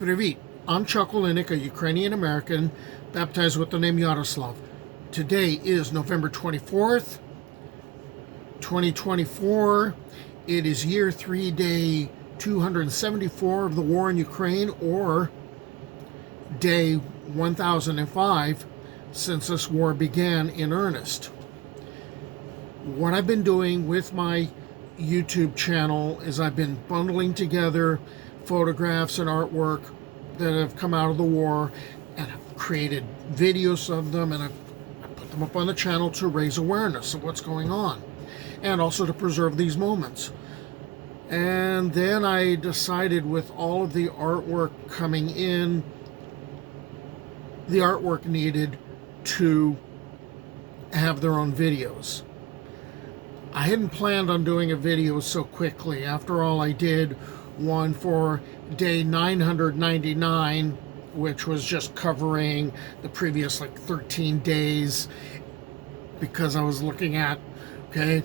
Привіт, I'm Chuck Olinik, a Ukrainian American baptized with the name Yaroslav. Today is November 24th, 2024. It is year 3, day 274 of the war in Ukraine, or day 1005 since this war began in earnest. What I've been doing with my YouTube channel is I've been bundling together photographs and artwork that have come out of the war, and I've created videos of them, and I've put them up on the channel to raise awareness of what's going on and also to preserve these moments. And then I decided, with all of the artwork coming in, the artwork needed to have their own videos. I hadn't planned on doing a video so quickly. After all, I did one for day 999, which was just covering the previous 13 days, because I was looking at, okay,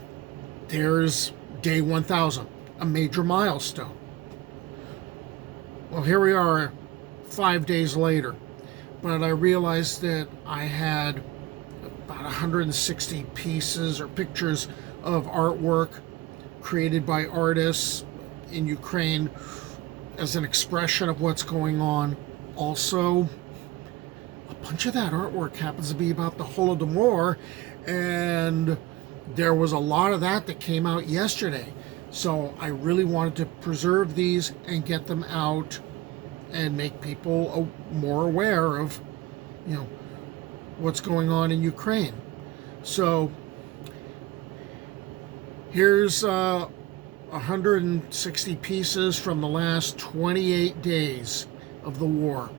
there's day 1000, a major milestone. Well, here we are 5 days later, but I realized that I had about 160 pieces or pictures of artwork created by artists in Ukraine as an expression of what's going on. Also, a bunch of that artwork happens to be about the Holodomor, and there was a lot of that came out yesterday. So I really wanted to preserve these and get them out and make people more aware of, what's going on in Ukraine. So here's 160 pieces from the last 28 days of the war.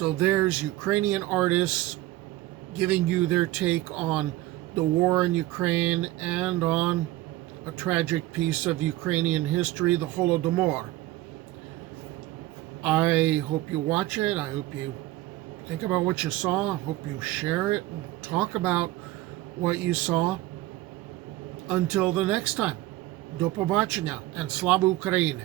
So there's Ukrainian artists giving you their take on the war in Ukraine and on a tragic piece of Ukrainian history, the Holodomor. I hope you watch it. I hope you think about what you saw. I hope you share it and talk about what you saw. Until the next time, до побачення and Slava Ukraini.